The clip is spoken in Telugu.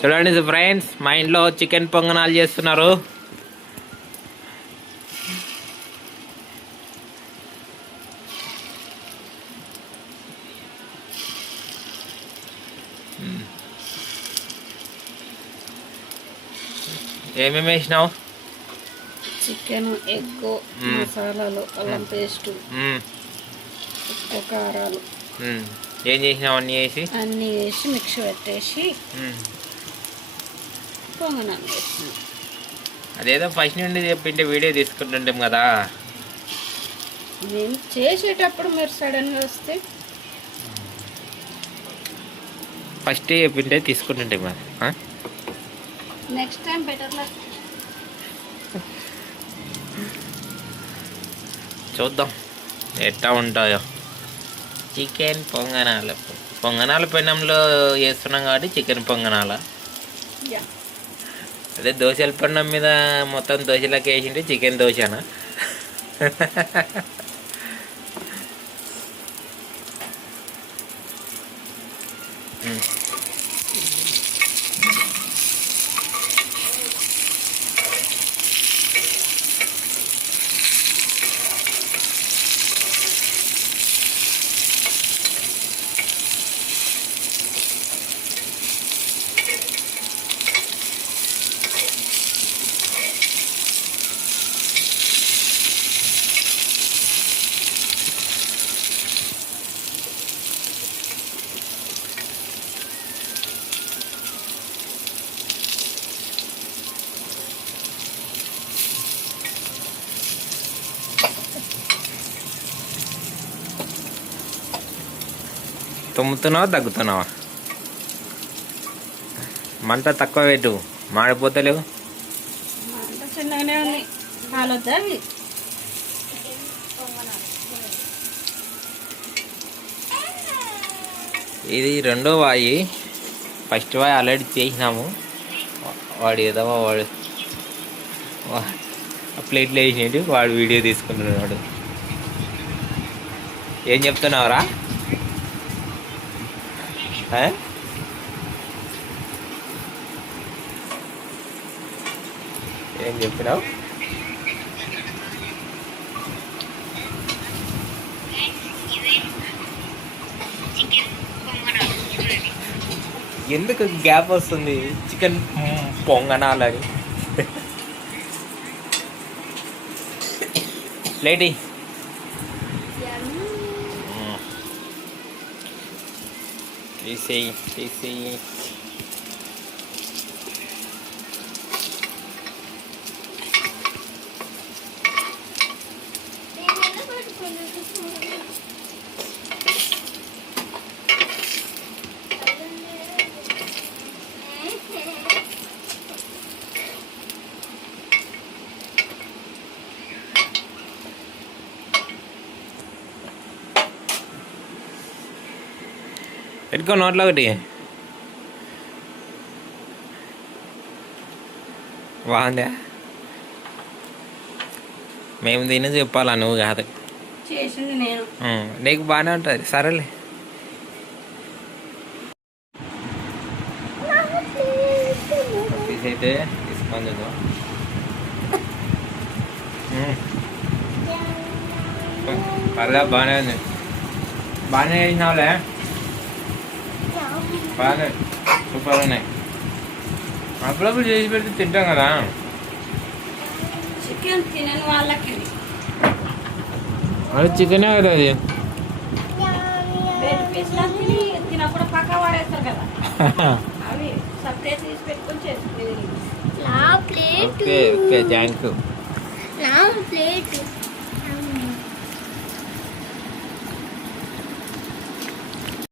చూడండి ఫ్రెండ్స్, మా ఇంట్లో చికెన్ పొంగనాలు చేస్తున్నారు. ఏమేమి వేసినావు? చికెన్, ఎగ్, మసాలాలు, అల్లం పేస్ట్, ఉప్పు, కారాలు ఏం చేసినావు? అన్నీ వేసి మిక్స్ పెట్టేసి పొంగనాలు వేసినాం. అదేదో ఫస్ట్ నుండి చెప్పింటే వీడియో తీసుకుంటుంటాం కదా. మేము చేసేటప్పుడు మీరు సడన్గా వస్తే ఫస్ట్ చెప్పింటే తీసుకుంటుంటాం కదా. Next time better luck. చూద్దాం ఎట్లా ఉంటాయో. చికెన్ పొంగనాల పెనంలో చేస్తున్నాం కాబట్టి చికెన్ పొంగనాల. అదే దోశల పెనం మీద మొత్తం దోశలకు వేసింటే చికెన్ దోశనా? తుమ్ముతున్నావా తగ్గుతున్నావా? మంట తక్కువ పెట్టు, మాడిపోతలేవు. మంట చిన్నగానే ఉంది. కాలొద్దా అవి? ఇది రెండో వాయి. ఫస్ట్ వాయి ఆల్రెడీ చేసినాము. వాడు ఏదో వాడు ప్లేట్లో వేసినట్టు వాడు వీడియో తీసుకుంటున్నాడు. ఏం చెప్తున్నావురా? ఏం చెప్పినావు? ఎందుకు గ్యాప్ వస్తుంది? చికెన్ పొంగనాలని లేడీ తీసేయి. పెట్టుకో నోట్లో ఒకటి. బాగుందా? మేము తిని చెప్పాలా, నువ్వు కాదు. చేసింది నేను. నీకు బాగానే ఉంటుంది. సరేలే. అయితే తీసుకొని పర్లే, బాగానే ఉంది. బాగానే చేసినావులే. బాగానే సూపర్ ఉన్నాయి. అప్పుడప్పుడు చేసి పెడితే తింటాం కదా. చికెన్ తినని వాళ్ళకి అది చికెనే కదా. అది తినప్పుడు పక్క వాడేస్తారు కదా. అవి సపరేట్ తీసి పెట్టుకొని చేసుకునేది. Okay thank you.